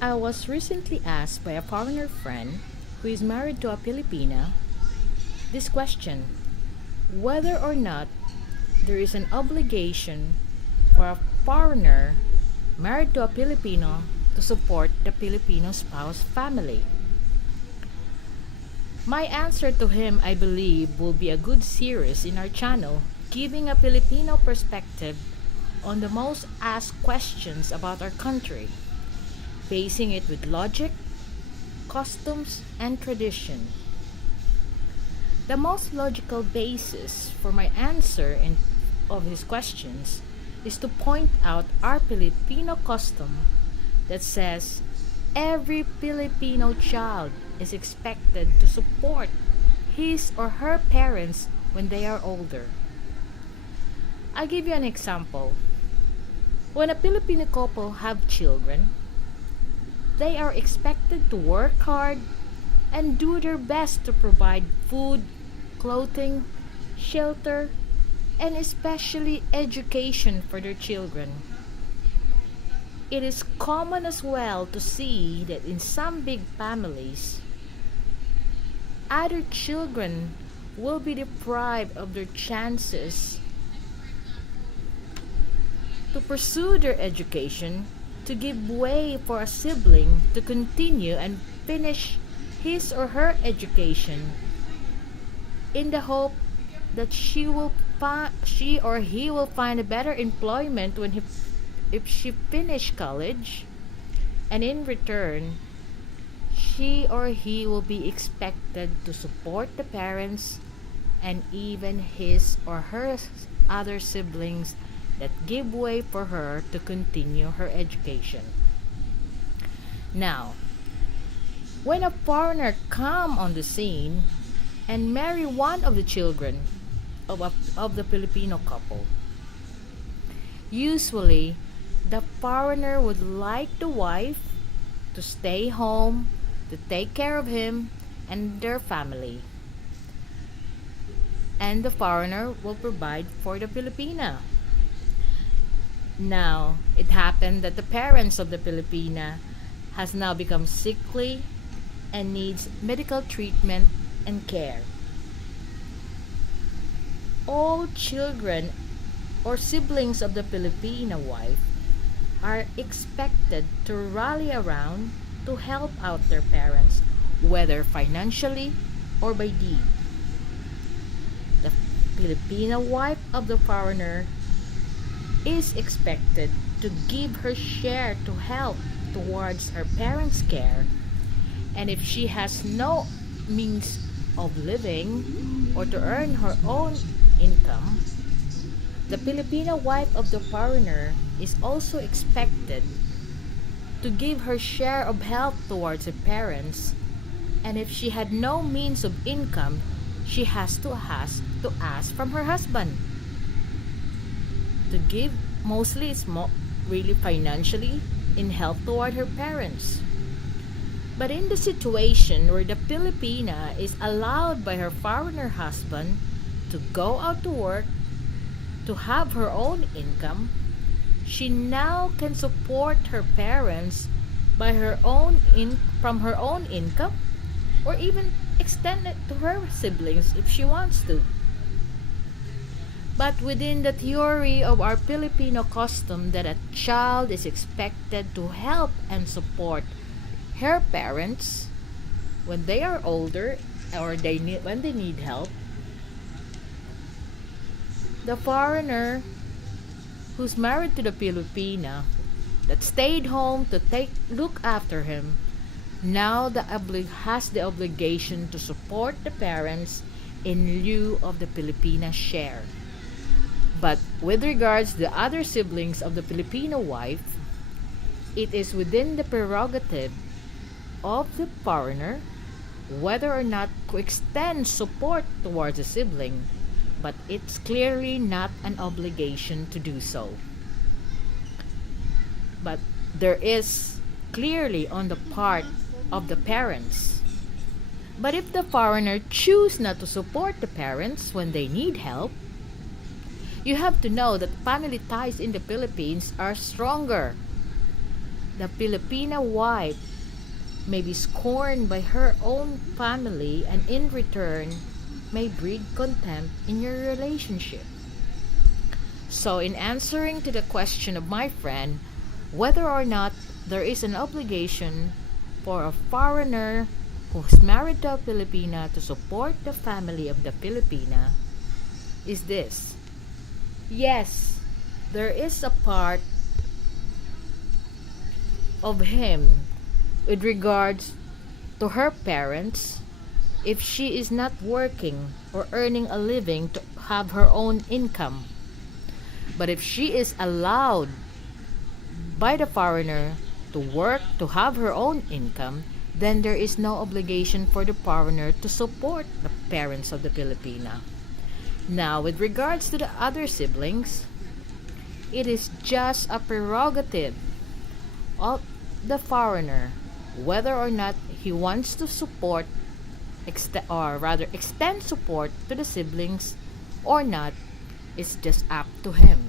I was recently asked by a foreigner friend who is married to a Filipina this question: whether or not there is an obligation for a foreigner married to a Filipino to support the Filipino spouse family. My answer to him, I believe, will be a good series in our channel, giving a Filipino perspective on the most asked questions about our country, basing it with logic, customs, and tradition. The most logical basis for my answer of his questions is to point out our Filipino custom that says every Filipino child is expected to support his or her parents when they are older. I'll give you an example. When a Filipino couple have children, they are expected to work hard and do their best to provide food, clothing, shelter, and especially education for their children. It is common as well to see that in some big families, other children will be deprived of their chances to pursue their education, to give way for a sibling to continue and finish his or her education in the hope that she or he will find a better employment if she finish college, and in return she or he will be expected to support the parents and even his or her other siblings that give way for her to continue her education. Now, when a foreigner come on the scene and marry one of the children of the Filipino couple, usually the foreigner would like the wife to stay home to take care of him and their family, and the foreigner will provide for the Filipina. Now, it happened that the parents of the Filipina has now become sickly and needs medical treatment and care. All children or siblings of the Filipina wife are expected to rally around to help out their parents, whether financially or by deed. The Filipina wife of the foreigner is expected to give her share to help towards her parents' care, and if she has no means of living or to earn her own income, the Filipino wife of the foreigner is also expected to give her share of help towards her parents, and if she had no means of income, she has to ask from her husband to give. Mostly it's really financially in help toward her parents. But in the situation where the Filipina is allowed by her foreigner husband to go out to work, to have her own income, she now can support her parents by from her own income, or even extend it to her siblings if she wants to. But within the theory of our Filipino custom that a child is expected to help and support her parents when they are older, or when they need help, the foreigner who's married to the Filipina that stayed home to look after him now has the obligation to support the parents in lieu of the Filipina share. But with regards to the other siblings of the Filipino wife, it is within the prerogative of the foreigner whether or not to extend support towards a sibling, but it's clearly not an obligation to do so. But there is clearly on the part of the parents. But if the foreigner choose not to support the parents when they need help, you have to know that family ties in the Philippines are stronger. The Filipina wife may be scorned by her own family and in return may breed contempt in your relationship. So, in answering to the question of my friend, whether or not there is an obligation for a foreigner who's married to a Filipina to support the family of the Filipina, is this: yes, there is a part of him with regards to her parents if she is not working or earning a living to have her own income. But if she is allowed by the foreigner to work to have her own income, then there is no obligation for the foreigner to support the parents of the Filipina. Now, with regards to the other siblings, it is just a prerogative of the foreigner whether or not he wants to support or rather extend support to the siblings or not. It's just up to him.